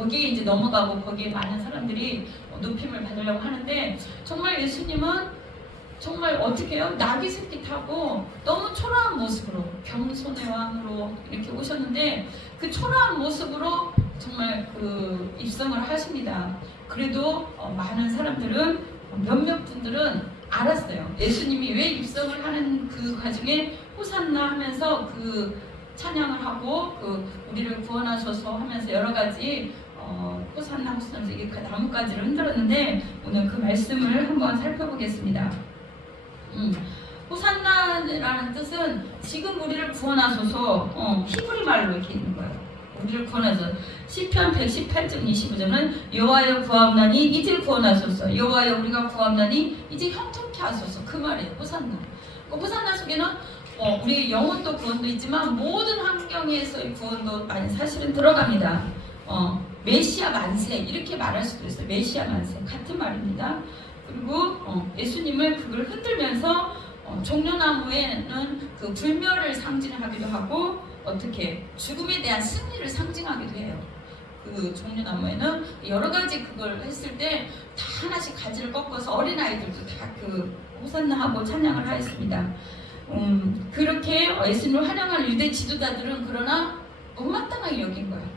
거기에 이제 넘어가고 거기에 많은 사람들이 높임을 받으려고 하는데 정말 예수님은 정말 어떻게 해요? 나귀 새끼 타고 너무 초라한 모습으로 겸손의 왕으로 이렇게 오셨는데 그 초라한 모습으로 정말 그 입성을 하십니다. 그래도 많은 사람들은 몇몇 분들은 알았어요. 예수님이 왜 입성을 하는 그 과정에 호산나 하면서 그 찬양을 하고 그 우리를 구원하셔서 하면서 여러 가지 호산나 호산나 이게 나뭇가지를 흔들었는데 오늘 그 말씀을 한번 살펴보겠습니다. 호산나라는 뜻은 지금 우리를 구원하소서 히브리 말로 이렇게 있는 거예요. 우리를 구원하소서. 시편 118장 25절은 여호와여 구하옵나니 이제 구원하소서. 여호와여 우리가 구하옵나니 이제 형통케 하소서. 그 말이에요. 호산나. 그 호산나 속에는 우리의 영혼도 구원도 있지만 모든 환경에서의 구원도 많이 사실은 들어갑니다. 메시아 만세 이렇게 말할 수도 있어요. 메시아 만세 같은 말입니다. 그리고 예수님을 그걸 흔들면서 종려나무에는 그 불멸을 상징하기도 하고 어떻게 죽음에 대한 승리를 상징하기도 해요. 그 종려나무에는 여러 가지 그걸 했을 때 다 하나씩 가지를 꺾어서 어린아이들도 다 그 호산나하고 찬양을 하였습니다. 그렇게 예수님을 환영한 유대 지도자들은 그러나 못마땅하게 여긴 거예요.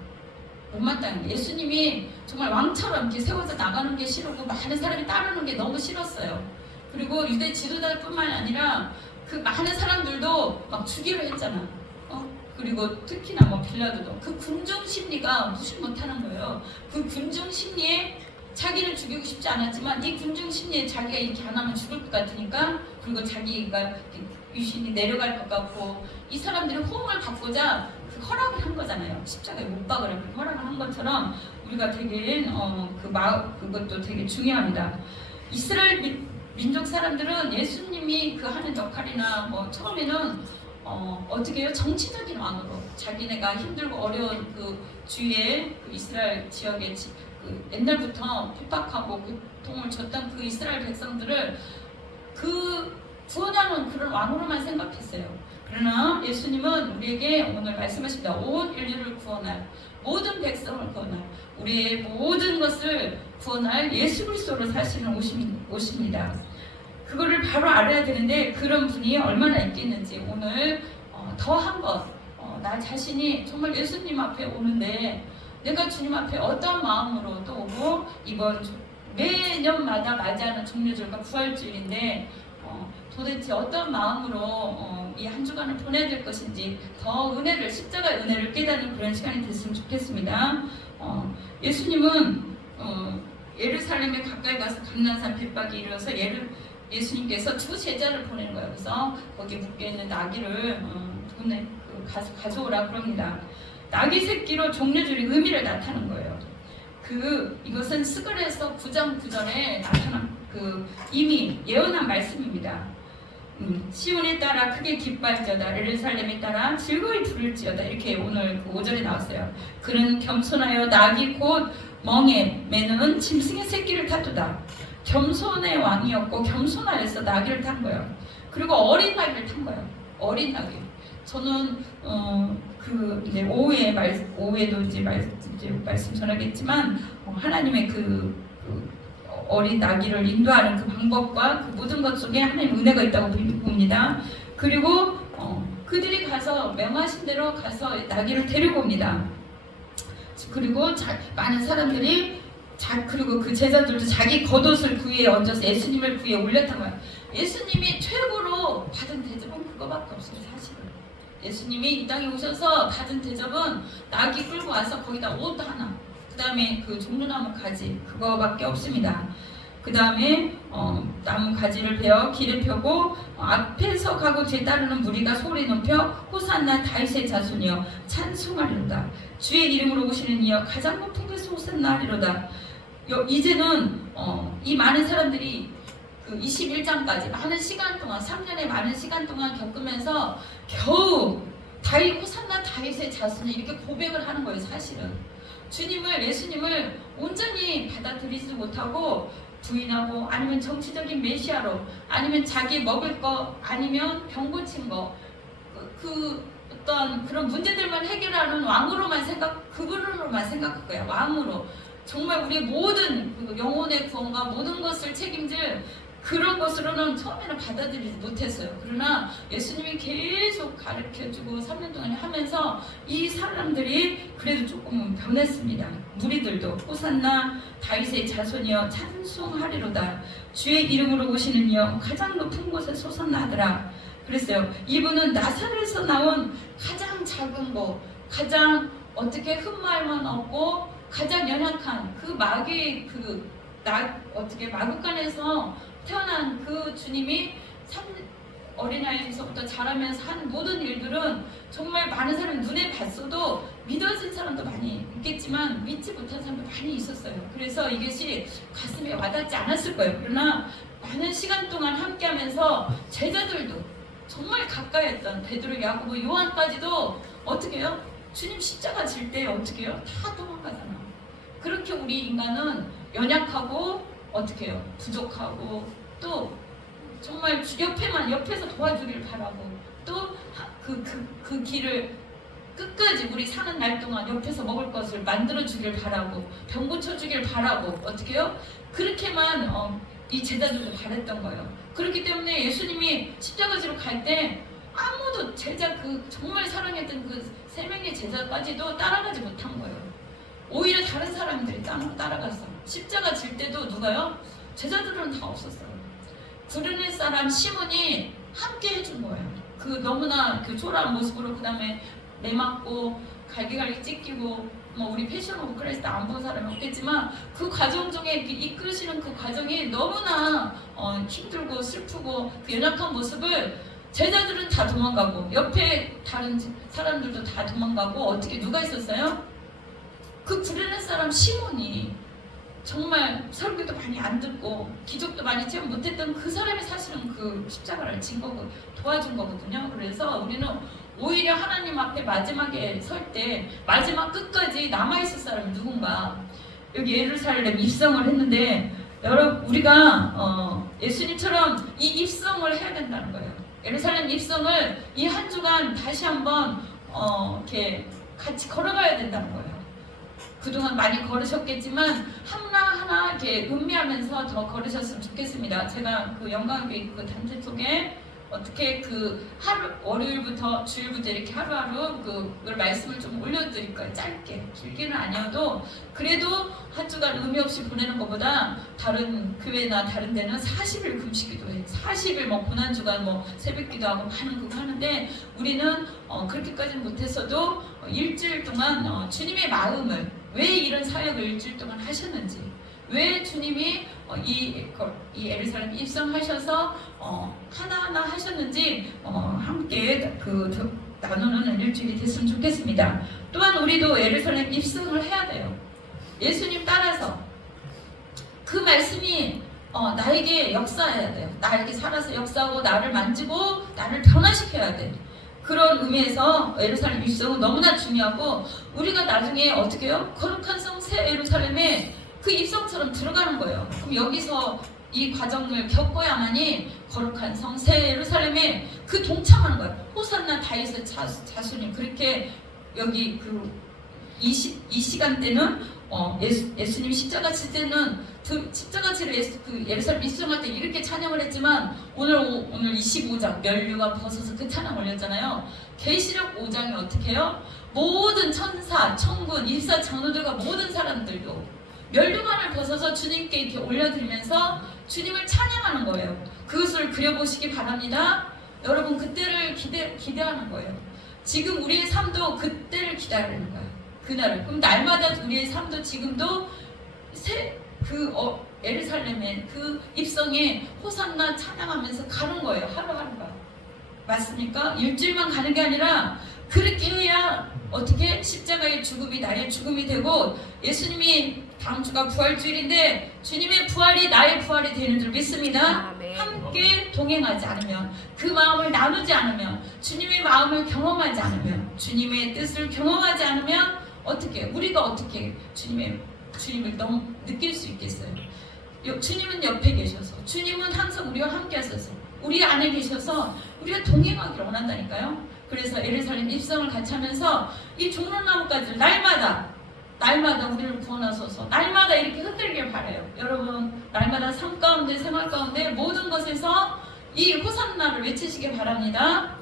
못마땅하게. 예수님이 정말 왕처럼 이렇게 세워져 나가는 게 싫었고 많은 사람이 따르는 게 너무 싫었어요. 그리고 유대 지도자뿐만 아니라 그 많은 사람들도 막 죽이려 했잖아. 그리고 특히나 뭐 빌라도도 그 군중 심리가 무시 못하는 거예요. 그 군중 심리에 자기를 죽이고 싶지 않았지만 이 군중 심리에 자기가 이렇게 안 하면 죽을 것 같으니까 그리고 자기가 유신이 내려갈 것 같고 이 사람들이 호응을 받고자 그 허락을 한 거잖아요. 십자가에 못 박으라고 허락을 한 것처럼 우리가 되게 그것도 되게 중요합니다. 이스라엘 민족 사람들은 예수님이 그 하는 역할이나 뭐 처음에는 어떻게 해요? 정치적인 왕으로 자기네가 힘들고 어려운 그 주위에 그 이스라엘 지역에 그 옛날부터 핍박하고 고통을 줬던 그 이스라엘 백성들을 그 구원하는 그런 왕으로만 생각했어요. 그러나 예수님은 우리에게 오늘 말씀하십니다. 온 인류를 구원할 모든 백성을 구원할 우리의 모든 것을 구원할 예수 그리스도로 사시는 오십니다. 그거를 바로 알아야 되는데 그런 분이 얼마나 있겠는지 오늘 더 한번 나 자신이 정말 예수님 앞에 오는데 내가 주님 앞에 어떤 마음으로 또 오고 이번 매년마다 맞이하는 종려절과 부활주일인데 도대체 어떤 마음으로 이 한 주간을 보내야 될 것인지 더 은혜를 십자가의 은혜를 깨닫는 그런 시간이 됐으면 좋겠습니다. 예수님은 예루살렘에 가까이 가서 감난산 벳박에 이르러서 예수님께서 두 제자를 보내는 거예요. 그래서 거기 묶여있는 나귀를 가져오라 그럽니다. 나귀 새끼로 종려줄이 의미를 나타내는 거예요. 이것은 스가랴서 9장 9절에 나타난 이미 예언한 말씀입니다. 시온에 따라 크게 기뻐할지어다 예루살렘에 따라 즐거이 부를지어다 이렇게 오늘 5절에 나왔어요. 그는 겸손하여 나귀 곧 멍에 매는 짐승의 새끼를 탔도다. 겸손의 왕이었고 겸손하여서 나귀를 탄 거예요. 그리고 어린 나귀를 탄 거예요. 어린 나귀. 저는 이제 오후에도 이제 말씀 전하겠지만 하나님의 그 어린 나귀를 인도하는 그 방법과 그 모든 것 속에 하나님의 은혜가 있다고 봅니다. 그리고 그들이 가서 명하신 대로 가서 나귀를 데리고 옵니다. 그리고 많은 사람들이 그리고 그 제자들도 자기 겉옷을 그 위에 얹어서 예수님을 그 위에 올렸단 말이에요. 예수님이 최고로 받은 대접은 그거밖에 없어요. 사실은 예수님이 이 땅에 오셔서 받은 대접은 나귀 끌고 와서 거기다 옷 하나, 그 다음에 그 종려나무 가지 그거밖에 없습니다. 그 다음에 나무 가지를 베어 길을 펴고 앞에서 가고 뒤따르는 무리가 소리 높여 호산나 다윗의 자손이여 찬송하리로다. 주의 이름으로 오시는 이여 가장 높은 곳에서 호산나 하리로다. 이제는 이 많은 사람들이 그 21장까지 많은 시간 동안 3년의 많은 시간 동안 겪으면서 겨우 호산나 다윗의 자손이 이렇게 고백을 하는 거예요. 사실은 예수님을 온전히 받아들이지 못하고 부인하고 아니면 정치적인 메시아로 아니면 자기 먹을 거 아니면 병 고친 거 그 어떤 그런 문제들만 해결하는 왕으로만 그분으로만 생각할 거야. 왕으로. 정말 우리의 모든 그 영혼의 구원과 모든 것을 책임질 그런 것으로는 처음에는 받아들이지 못했어요. 그러나 예수님이 계속 가르쳐주고 3년 동안 하면서 이 사람들이 그래도 조금 변했습니다. 무리들도 호산나 다윗의 자손이여 찬송하리로다. 주의 이름으로 오시는 이여 가장 높은 곳에 솟아나더라. 그랬어요. 이분은 나사렛에서 나온 가장 작은 거, 가장 어떻게 흠말만 없고 가장 연약한 그 마귀 어떻게 마구간에서 태어난 그 주님이 어린아이에서부터 자라면서 한 모든 일들은 정말 많은 사람이 눈에 봤어도 믿어진 사람도 많이 있겠지만 믿지 못한 사람도 많이 있었어요. 그래서 이것이 가슴에 와닿지 않았을 거예요. 그러나 많은 시간 동안 함께하면서 제자들도 정말 가까이 했던 베드로, 야고보, 요한까지도 어떻게 해요? 주님 십자가 질 때 어떻게 해요? 다 도망가잖아. 그렇게 우리 인간은 연약하고 어떻게 해요? 부족하고 또 정말 옆에서 도와주길 바라고 또 그 길을 끝까지 우리 사는 날 동안 옆에서 먹을 것을 만들어 주길 바라고 병 고쳐 주길 바라고 어떻게 해요? 그렇게만 이 제자들도 바랬던 거예요. 그렇기 때문에 예수님이 십자가 지로 갈 때 아무도 제자 정말 사랑했던 그 3명의 제자까지도 따라가지 못한 거예요. 오히려 다른 사람들이 따라갔어. 십자가 질 때도 누가요? 제자들은 다 없었어요. 구르네 사람 시몬이 함께 해준 거예요. 너무나 초라한 모습으로 그 다음에 매 맞고 갈기갈기 찢기고 우리 패션 오브 크라이스트 안 본 사람이 없겠지만 그 과정 중에 이끄시는 그 과정이 너무나 힘들고 슬프고 그 연약한 모습을 제자들은 다 도망가고 옆에 다른 사람들도 다 도망가고 어떻게 누가 있었어요? 그 구레네 사람 시몬이 정말 설교도 많이 안 듣고 기적도 많이 체험 못했던 그 사람이 사실은 그 십자가를 진 거고 도와준 거거든요. 그래서 우리는 오히려 하나님 앞에 마지막에 설 때 마지막 끝까지 남아있을 사람이 누군가 여기 예루살렘 입성을 했는데 여러분 우리가 예수님처럼 이 입성을 해야 된다는 거예요. 예루살렘 입성을 이 한 주간 다시 한번 이렇게 같이 걸어가야 된다는 거예요. 그동안 많이 걸으셨겠지만 하나하나 이렇게 음미하면서 더 걸으셨으면 좋겠습니다. 제가 그 영광교회 그 단체 속에 어떻게 월요일부터 주일부터 이렇게 하루하루 그걸 말씀을 좀 올려드릴 거예요. 짧게 길게는 아니어도 그래도 한 주간 의미 없이 보내는 것보다 다른 교회나 다른 데는 40일 금식기도 해요. 40일 고난주간 새벽기도 하고 많은 그거 하는데 우리는 그렇게까지는 못했어도 일주일 동안 주님의 마음을 왜 이런 사역을 일주일 동안 하셨는지 왜 주님이 이 예루살렘 입성하셔서 하나하나 하셨는지 함께 나누는 일주일이 됐으면 좋겠습니다. 또한 우리도 예루살렘 입성을 해야 돼요. 예수님 따라서 그 말씀이 나에게 역사해야 돼요. 나에게 살아서 역사하고 나를 만지고 나를 변화시켜야 돼. 그런 의미에서 예루살렘 입성은 너무나 중요하고 우리가 나중에 어떻게 해요? 거룩한 성 새 예루살렘에 그 입성처럼 들어가는 거예요. 그럼 여기서 이 과정을 겪어야만이 거룩한 성 새 예루살렘에 동참하는 거예요. 호산나 다윗의 자손이 그렇게 여기 이 시간대는 예수님 십자가 질 때는 십자가 지를 예루살렘 입성할 때 이렇게 찬양을 했지만 오늘 25장 면류관 벗어서 그 찬양 올렸잖아요. 계시록 5장이 어떻게 해요? 모든 천사, 천군, 입사 장로들과 모든 사람들도 면류관을 벗어서 주님께 이렇게 올려드리면서 주님을 찬양하는 거예요. 그것을 그려보시기 바랍니다. 여러분 그때를 기대하는 거예요. 지금 우리의 삶도 그때를 기다리는 거예요. 그날을. 그럼 날마다 우리의 삶도 지금도 예루살렘의 입성에 호산나 찬양하면서 가는 거예요. 하루하루가. 맞습니까? 일주일만 가는 게 아니라 그렇게 해야 어떻게 십자가의 죽음이 나의 죽음이 되고 예수님이 다음 주가 부활주일인데 주님의 부활이 나의 부활이 되는 줄 믿습니다. 함께 동행하지 않으면 그 마음을 나누지 않으면 주님의 마음을 경험하지 않으면 주님의 뜻을 경험하지 않으면 우리가 어떻게 주님을 너무 느낄 수 있겠어요? 주님은 옆에 계셔서 주님은 항상 우리와 함께 하셔서 우리 안에 계셔서 우리가 동행하기를 원한다니까요. 그래서 예루살렘 입성을 같이 하면서 이 종려나무까지 날마다 우리를 구원하소서, 날마다 이렇게 흔들길 바라요. 여러분, 날마다 삶 가운데, 생활 가운데 모든 것에서 이 호산나를 외치시길 바랍니다.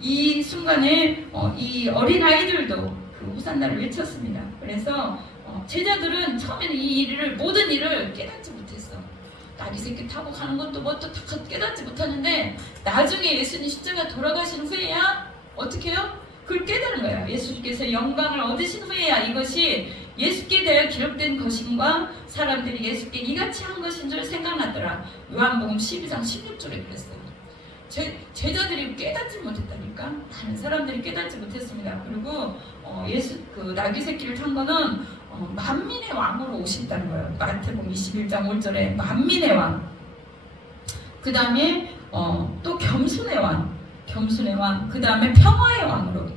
이 순간에 이 어린아이들도 그 호산나를 외쳤습니다. 그래서 제자들은 처음에는 모든 일을 깨닫지 못했어. 나귀 새끼 타고 가는 것도 뭣도 다 깨닫지 못하는데, 나중에 예수님 십자가 돌아가신 후에야 어떻게 해요? 그걸 깨달은 거야. 예수님께서 영광을 얻으신 후에야 이것이 예수께 대하여 기록된 것인가, 사람들이 예수께 이같이 한 것인 줄 생각났더라. 요한복음 12장 16절에 그랬어요. 제자들이 깨닫지 못했다니까. 다른 사람들이 깨닫지 못했습니다. 그리고 그 나귀 새끼를 탄 거는 만민의 왕으로 오신다는 거예요. 마태복음 21장 5절에 만민의 왕. 그 다음에 또 겸손의 왕. 그 다음에 평화의 왕으로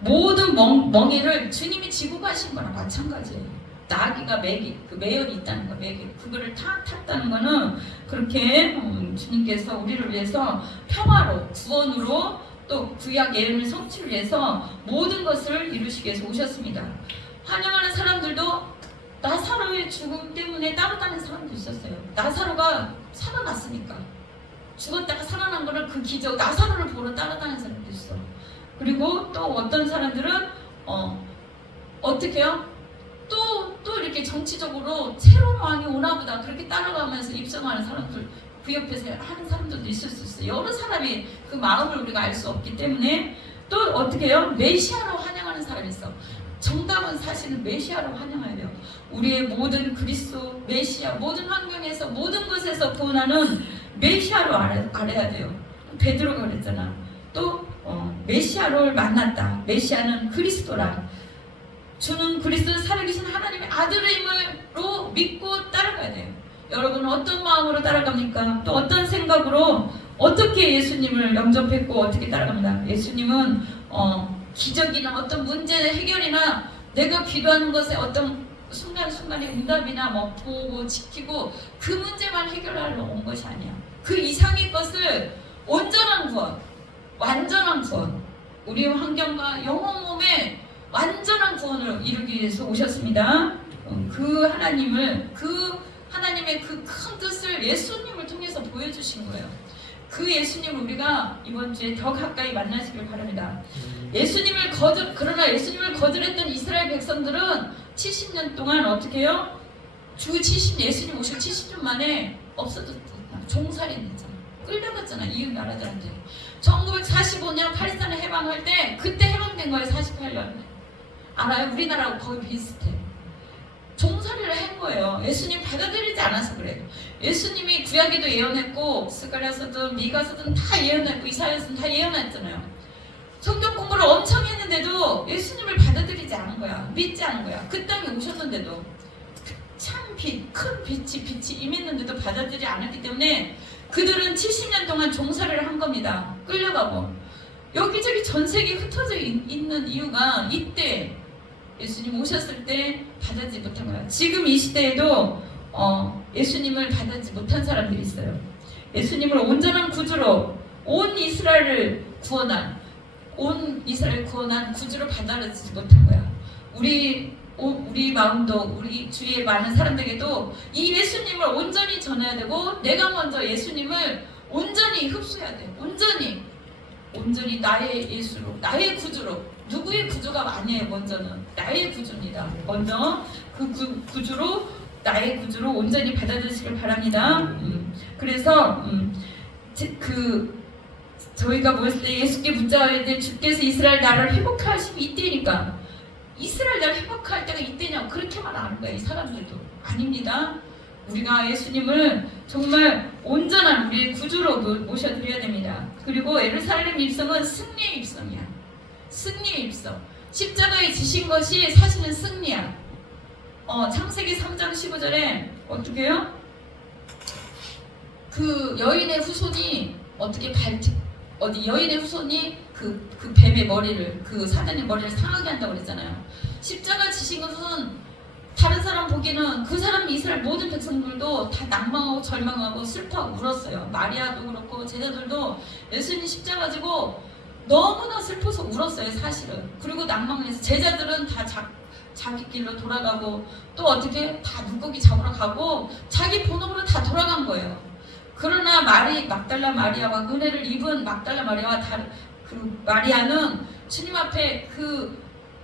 모든 멍에를 주님이 지고 가신 거랑 마찬가지예요. 나귀가 매연이 있다는 거, 그거를 탔다는 거는 그렇게 주님께서 우리를 위해서 평화로, 구원으로, 또 구약 예언을 성취를 위해서 모든 것을 이루시기 위해서 오셨습니다. 환영하는 사람들도 나사로의 죽음 때문에 따라다니는 사람도 있었어요. 나사로가 살아났으니까. 죽었다가 살아난 거를 그 기적, 나사로를 보러 따라다니는 사람도 있어. 그리고 또 어떤 사람들은 어떻게 해요? 또 이렇게 정치적으로 새로운 왕이 오나보다 그렇게 따라가면서 입성하는 사람들, 그 옆에서 하는 사람들도 있을 수 있어요. 여러 사람이 그 마음을 우리가 알 수 없기 때문에 또 어떻게 해요? 메시아로 환영하는 사람이 있어. 정답은 사실은 메시아로 환영해야 돼요. 우리의 모든 그리스도, 메시아, 모든 환경에서, 모든 것에서 구원하는 메시아로 알아야 돼요. 베드로가 그랬잖아. 또 메시아를 만났다. 메시아는 그리스도라. 주는 그리스도 살아계신 하나님의 아들임으로 믿고 따라가야 돼요. 여러분은 어떤 마음으로 따라갑니까? 또 어떤 생각으로 어떻게 예수님을 영접했고 어떻게 따라갑니다. 예수님은 기적이나 어떤 문제 해결이나 내가 기도하는 것에 어떤 순간순간의 응답이나 보고 지키고 그 문제만 해결하러 온 것이 아니야. 그 이상의 것을 온전한 구원, 완전한 구원, 우리의 환경과 영혼 몸에 완전한 구원을 이루기 위해서 오셨습니다. 그 하나님의 그 큰 뜻을 예수님을 통해서 보여주신 거예요. 그 예수님을 우리가 이번 주에 더 가까이 만나시길 바랍니다. 그러나 예수님을 거절했던 이스라엘 백성들은 70년 동안 어떻게 해요? 예수님 오시고 70년 만에 없어졌잖아. 종살인했잖아. 끌려갔잖아. 이웃 나라들한테. 1945년 팔레스타인 해방할 때 그때 해방된 거예요. 48년. 알아요? 우리나라하고 거의 비슷해. 종살이를 한 거예요. 예수님 받아들이지 않아서 그래요. 예수님이 구약에도 예언했고 스가랴서든 미가서든 다 예언했고 이사야서든 다 예언했잖아요. 성경 공부를 엄청 했는데도 예수님을 받아들이지 않은 거야. 믿지 않은 거야. 그 땅에 오셨는데도 참 큰 빛이 임했는데도 받아들이지 않았기 때문에 그들은 70년 동안 종살이를 한 겁니다. 끌려가고 여기저기 전 세계에 흩어져 있는 이유가 이때 예수님 오셨을 때 받아들이지 못한 거예요. 지금 이 시대에도 예수님을 받아들이지 못한 사람들이 있어요. 예수님을 온전한 구주로 온 이스라엘을 구원한 구주로 받아들이지 못한 거야. 우리 마음도 우리 주위에 많은 사람들에게도 이 예수님을 온전히 전해야 되고 내가 먼저 예수님을 온전히 흡수해야 돼. 온전히 나의 예수로, 나의 구주로. 누구의 구주가 아니에요. 먼저는 나의 구주입니다. 먼저 그 구주로, 나의 구주로 온전히 받아들이시길 바랍니다. 그래서 저희가 보았을 때 예수께 붙잡아야 돼. 주께서 이스라엘 나라를 회복하시면 이때니까. 이스라엘 나라를 회복할 때가 이때냐고 그렇게 말하는 거예요. 이 사람들도. 아닙니다. 우리가 예수님을 정말 온전한 우리의 구주로 모셔드려야 됩니다. 그리고 예루살렘 입성은 승리의 입성이야. 승리의 입성. 십자가에 지신 것이 사실은 승리야. 창세기 3장 15절에 어떻게 해요? 그 여인의 후손이 여인의 후손이 그 뱀의 머리를, 그 사단의 머리를 상하게 한다고 그랬잖아요. 십자가 지신 것은 다른 사람 보기에는 그 사람 이스라엘 모든 백성들도 다 낭망하고 절망하고 슬퍼하고 울었어요. 마리아도 그렇고 제자들도 예수님 십자가 지고 너무나 슬퍼서 울었어요, 사실은. 그리고 낭망해서 제자들은 다 자기 길로 돌아가고 또 어떻게 다 물고기 잡으러 가고 자기 본업으로 다 돌아간 거예요. 그러나 막달라 마리아와 은혜를 입은 막달라 마리아와 그 마리아는 주님 앞에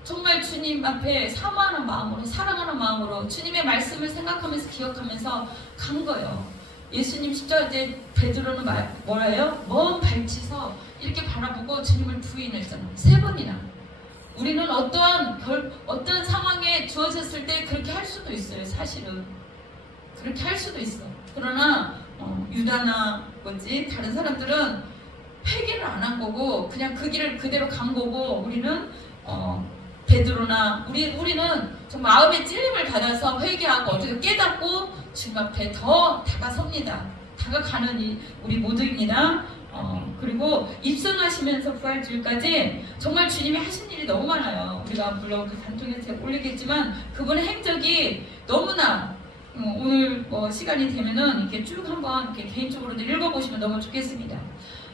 정말 주님 앞에 사모하는 마음으로 사랑하는 마음으로 주님의 말씀을 생각하면서 기억하면서 간 거예요. 예수님 십자가 때 베드로는 뭐래요? 먼 발치서 이렇게 바라보고 주님을 부인했잖아요. 3번이나. 우리는 어떠한 상황에 주어졌을 때 그렇게 할 수도 있어요. 사실은 그렇게 할 수도 있어. 그러나 유다나 다른 사람들은 회개를 안 한 거고 그냥 그 길을 그대로 간 거고 우리는 베드로나 우리는 좀 마음의 찔림을 받아서 회개하고 어떻게 깨닫고 주님 앞에 더 다가섭니다. 다가가는 우리 모두입니다. 그리고 입성하시면서 부활주일까지 정말 주님이 하신 일이 너무 많아요. 우리가 물론 그 단통에서 올리겠지만 그분의 행적이 너무나 오늘 시간이 되면은 이렇게 쭉 한번 이렇게 개인적으로도 읽어보시면 너무 좋겠습니다.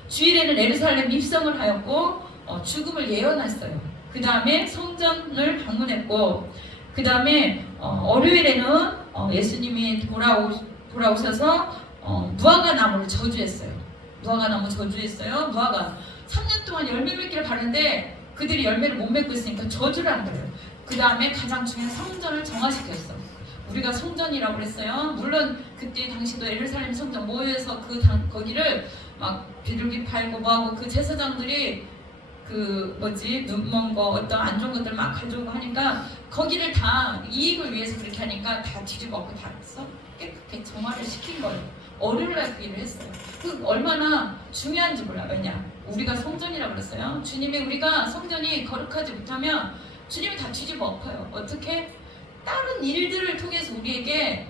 주일에는 예루살렘 입성을 하였고 죽음을 예언했어요. 그 다음에 성전을 방문했고 그 다음에 월요일에는 예수님이 돌아오셔서 무화과 나무를 저주했어요. 무화과 3년 동안 열매 맺기를 바랐는데 그들이 열매를 못 맺고 있으니까 저주를 한 거예요. 그 다음에 가장 중요한 성전을 정화시켰어. 우리가 성전이라고 그랬어요. 물론 그때 당시도 예루살렘 성전 모여서 거기를 막 비둘기 팔고 뭐하고 그 제사장들이 눈먼 거 어떤 안 좋은 것들 막 가져오고 하니까 거기를 다 이익을 위해서 그렇게 하니까 다 뒤집어 엎고 다 깨끗하게 정화를 시킨 거예요. 월요일날 그 일을 했어요. 그 얼마나 중요한지 몰라. 왜냐? 우리가 성전이라고 그랬어요. 우리가 성전이 거룩하지 못하면 주님이 다 뒤집어 엎어요. 어떻게? 다른 일들을 통해서 우리에게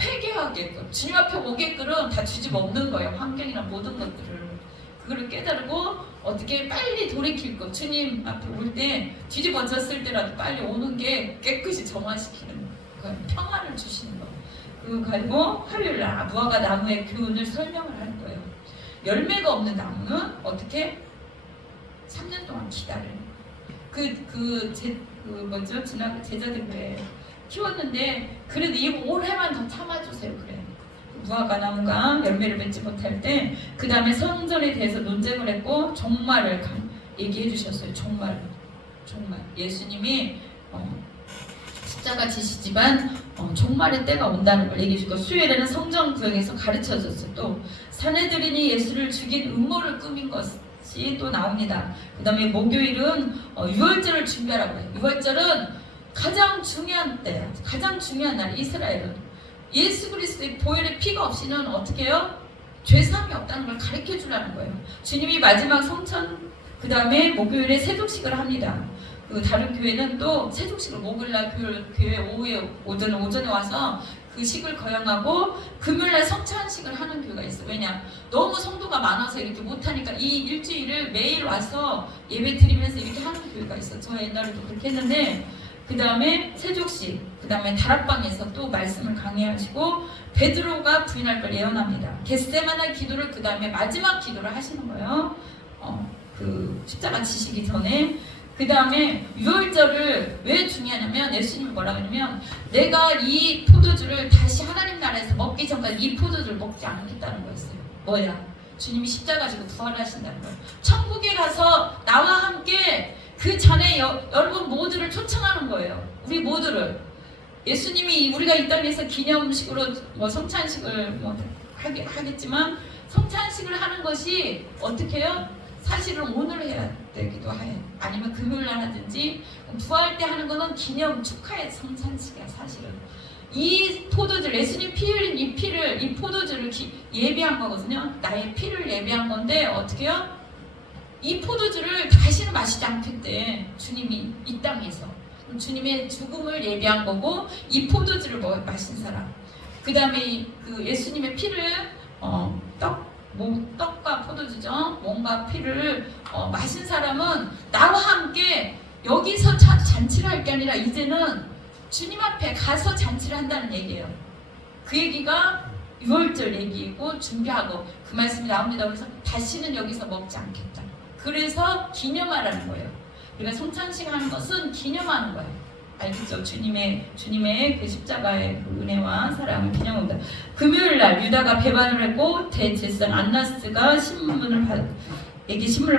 회개하게끔 주님 앞에 오게끔 다 뒤집어 엎는 거예요. 환경이나 모든 것들을. 그거를 깨달고 어떻게 빨리 돌이킬 것 주님 앞에 올 때 뒤집어졌을 때라도 빨리 오는 게 깨끗이 정화시키는 거예요. 평안을 주시는 거예요. 그거 가지고 화요일날 무화과 나무의 교훈을 설명을 할 거예요. 열매가 없는 나무는 어떻게 3년 동안 기다려요. 제자들 왜 키웠는데 그래도 이 올해만 더 참아주세요. 그래. 무화과 나무가 열매를 맺지 못할 때 그 다음에 성전에 대해서 논쟁을 했고 종말을 얘기해 주셨어요. 종말. 예수님이 십자가 지시지만 종말의 때가 온다는 걸 얘기해 주고 수요일에는 성전 구역에서 가르쳐 줬어요. 또 사내들인이 예수를 죽인 음모를 꾸민 것이 또 나옵니다. 그 다음에 목요일은 유월절을 준비하라고 해요. 유월절은 가장 중요한 때야. 가장 중요한 날. 이스라엘은 예수 그리스도의 보혈의 피가 없이는 어떻게 해요? 죄사함이 없다는 걸 가르쳐 주라는 거예요. 주님이 마지막 성천 그 다음에 목요일에 세족식을 합니다. 다른 교회는 또 세족식을 목요일날 교회 오전에 와서 그 식을 거행하고 금요일날 성찬식을 하는 교회가 있어요. 왜냐? 너무 성도가 많아서 이렇게 못하니까 이 일주일을 매일 와서 예배 드리면서 이렇게 하는 교회가 있어요. 저 옛날에도 그렇게 했는데 그 다음에 세족식, 그 다음에 다락방에서 또 말씀을 강해하시고 베드로가 부인할 걸 예언합니다. 겟세마네 기도를 그 다음에 마지막 기도를 하시는 거예요. 십자가 지시기 전에. 그 다음에 유월절을 왜 중요하냐면 예수님이 뭐라고 하냐면 내가 이 포도주를 다시 하나님 나라에서 먹기 전까지 이 포도주를 먹지 않겠다는 거였어요. 뭐야? 주님이 십자가 지고 부활하신다는 거예요. 천국에 가서 나와 함께 그 전에 여러분 모두를 초청하는 거예요. 우리 모두를. 예수님이 우리가 이 땅에서 기념식으로 성찬식을 하겠지만 성찬식을 하는 것이 어떻게 해요? 사실은 오늘 해야 되기도 해요. 아니면 금요일날 하든지 부활 때 하는 거는 기념 축하의 성찬식이야. 사실은 이 포도주 예수님 피 흘린 이 포도주를 예비한 거거든요. 나의 피를 예비한 건데 어떻게 해요? 이 포도주를 다시는 마시지 않겠대. 주님이 이 땅에서 주님의 죽음을 예비한 거고 이 포도주를 마신 사람. 그 다음에 그 예수님의 피를 떡과 포도주죠. 몸과 피를 마신 사람은 나와 함께 여기서 잔치를 할 게 아니라 이제는 주님 앞에 가서 잔치를 한다는 얘기예요. 그 얘기가 유월절 얘기이고 준비하고 그 말씀이 나옵니다. 그래서 다시는 여기서 먹지 않겠다. 그래서 기념하라는 거예요. 우리가 성찬식 하는 것은 기념하는 거예요. 알겠죠? 주님의 그 십자가의 그 은혜와 사랑을 기념합니다. 금요일 날 유다가 배반을 했고 대제사장 안나스가 신문을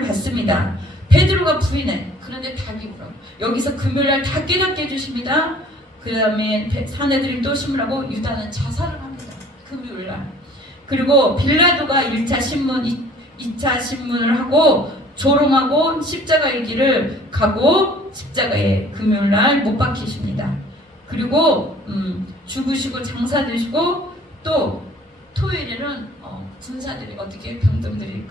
받습니다. 베드로가 부인해. 그런데 닭이 울어. 여기서 금요일 날 다 깨닫게 해주십니다. 그 다음에 사내들이 또 신문하고 유다는 자살을 합니다. 금요일 날. 그리고 빌라도가 1차 신문, 2차 신문을 하고 조롱하고 십자가의 길을 가고 십자가에 금요일날 못 박히십니다. 그리고 죽으시고 장사되시고 또 토요일에는 군사들이 어떻게 병정들이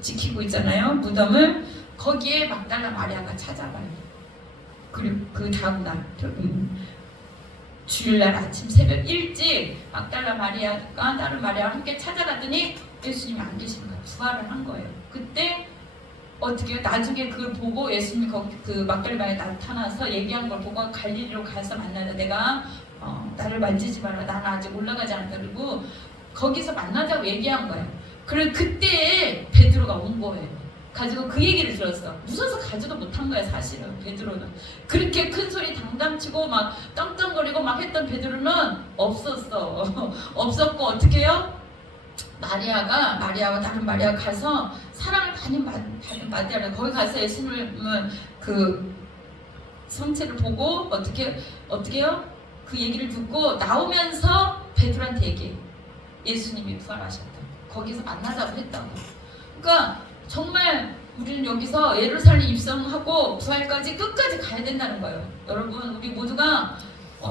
지키고 있잖아요. 무덤을 거기에 막달라 마리아가 찾아가요. 그리고 그 다음날 주일날 아침 새벽 일찍 막달라 마리아가 다른 마리아와 함께 찾아갔더니 예수님이 안 계시는 거예요. 부활을 한 거예요. 그때 어떻게 나중에 그걸 보고 예수님이 거기 그 막달라에 나타나서 얘기한 걸 보고 갈릴리로 가서 만나자. 내가 나를 만지지 마라. 나는 아직 올라가지 않았다. 그리고 거기서 만나자고 얘기한 거예요. 그리고 그때 베드로가 온 거예요. 가지고 그 얘기를 들었어. 무서워서 가지도 못한 거야 사실은. 베드로는 그렇게 큰 소리 당당치고 막 떵떵거리고 막 했던 베드로는 없었어. 없었고 어떻게 해요? 마리아와 다른 마리아가 가서 사랑을 받은 마리아를 거기 가서 예수님을 그 성체를 보고 어떻게 해요? 그 얘기를 듣고 나오면서 베드로한테 얘기해. 예수님이 부활하셨다. 거기서 만나자고 했다고. 그러니까 정말 우리는 여기서 예루살렘 입성하고 부활까지 끝까지 가야 된다는 거예요. 여러분 우리 모두가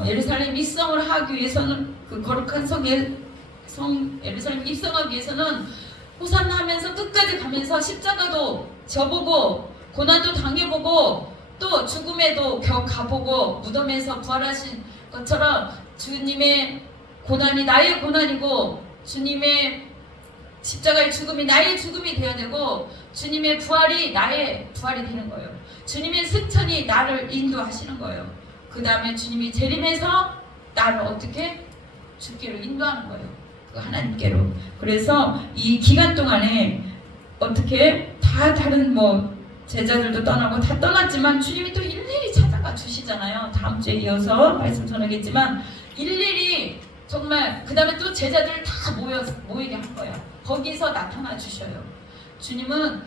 예루살렘 입성을 하기 위해서는 그 거룩한 성 예루살렘 입성하기 위해서는 호산나 하면서 끝까지 가면서 십자가도 져보고 고난도 당해보고 또 죽음에도 가보고 무덤에서 부활하신 것처럼 주님의 고난이 나의 고난이고 주님의 십자가의 죽음이 나의 죽음이 되어야 되고 주님의 부활이 나의 부활이 되는 거예요. 주님의 승천이 나를 인도하시는 거예요. 그 다음에 주님이 재림해서 나를 어떻게 죽기로 인도하는 거예요. 그 하나님께로. 그래서 이 기간 동안에 어떻게 다 다른 제자들도 떠나고 다 떠났지만 주님이 또 일일이 찾아가 주시잖아요. 다음 주에 이어서 말씀 전하겠지만 일일이 정말 그 다음에 또 제자들을 다 모이게 한 거예요. 거기서 나타나 주셔요. 주님은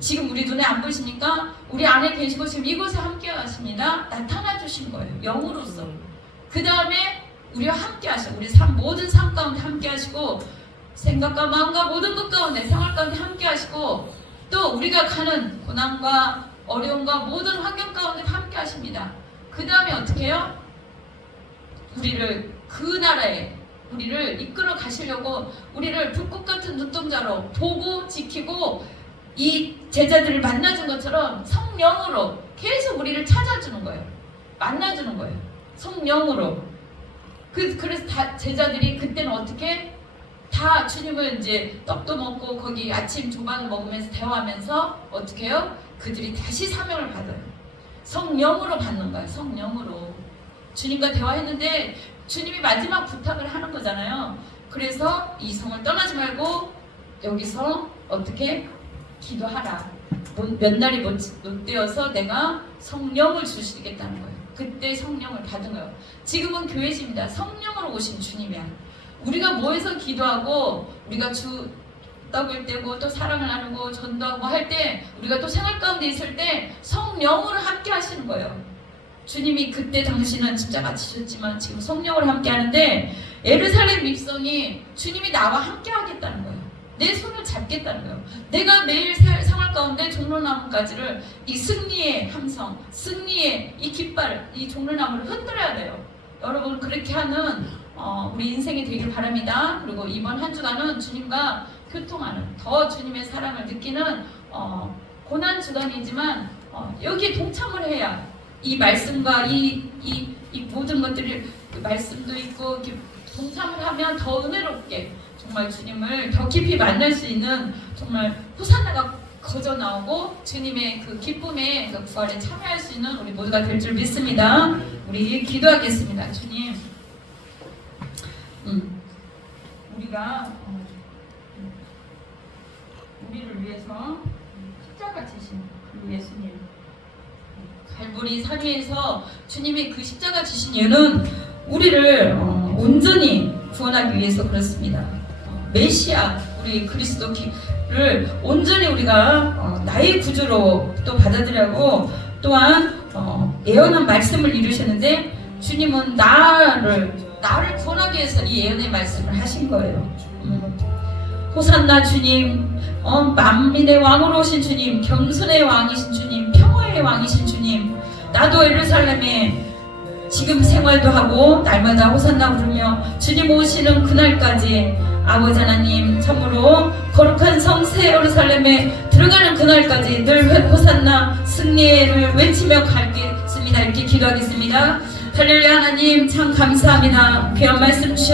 지금 우리 눈에 안 보이시니까 우리 안에 계시고 지금 이곳에 함께 하십니다. 나타나 주신 거예요. 영으로서. 그 다음에 우리와 함께 하셔. 우리 모든 삶 가운데 함께 하시고 생각과 마음과 모든 것 가운데 생활 가운데 함께 하시고 또 우리가 가는 고난과 어려움과 모든 환경 가운데 함께 하십니다. 그 다음에 어떻게 해요? 우리를 그 나라에 우리를 이끌어 가시려고 우리를 불꽃 같은 눈동자로 보고 지키고 이 제자들을 만나준 것처럼 성령으로 계속 우리를 찾아주는 거예요. 만나주는 거예요. 성령으로. 그래서 다 제자들이 그때는 어떻게 다 주님을 이제 떡도 먹고 거기 아침 조반을 먹으면서 대화하면서 어떻게 해요? 그들이 다시 사명을 받아요. 성령으로 받는 거예요. 성령으로. 주님과 대화했는데 주님이 마지막 부탁을 하는 거잖아요. 그래서 이 성을 떠나지 말고 여기서 어떻게 기도하라. 몇 날이 못 되어서 내가 성령을 주시겠다는 거예요. 그때 성령을 받은 거예요. 지금은 교회십니다. 성령으로 오신 주님이야. 우리가 뭐해서 기도하고 우리가 주 떡을 떼고 또 사랑을 나누고 전도하고 할 때 우리가 또 생활 가운데 있을 때 성령으로 함께 하시는 거예요. 주님이 그때 당시는 십자가 지셨지만 지금 성령으로 함께 하는데 예루살렘 입성이 주님이 나와 함께 하겠다는 거예요. 내 손을 잡겠다는 거예요. 내가 매일 생활 가운데 종려나무가지를 이 승리의 함성, 승리의 이 깃발, 이 종려나무를 흔들어야 돼요. 여러분 그렇게 하는 우리 인생이 되길 바랍니다. 그리고 이번 한 주간은 주님과 교통하는 더 주님의 사랑을 느끼는 고난 주간이지만 여기에 동참을 해야 이 말씀과 이 모든 것들이 말씀도 있고 동참을 하면 더 은혜롭게 정말 주님을 더 깊이 만날 수 있는 정말 호산나가 거저 나오고 주님의 그 기쁨의 그 부활에 참여할 수 있는 우리 모두가 될 줄 믿습니다. 우리 기도하겠습니다. 주님, 우리가 우리를 위해서 십자가 지신 그 예수님. 갈보리 산 위에서 주님이 그 십자가 지신 이유는 우리를 온전히 구원하기 위해서 그렇습니다. 메시아 우리 그리스도를 온전히 우리가 나의 구주로 또 받아들이고 또한 예언한 말씀을 이루셨는데 주님은 나를 구원하기 위해서 이 예언의 말씀을 하신 거예요. 호산나 주님, 만민의 왕으로 오신 주님, 겸손의 왕이신 주님, 평화의 왕이신 주님, 나도 예루살렘에 지금 생활도 하고 날마다 호산나 부르며 주님 오시는 그날까지 아버지 하나님 참으로 거룩한 성새 예루살렘에 들어가는 그날까지 늘 호산나 승리를 외치며 가겠습니다. 이렇게 기도하겠습니다. 할렐루야. 하나님 참 감사합니다. 귀한 말씀 주셨습니다.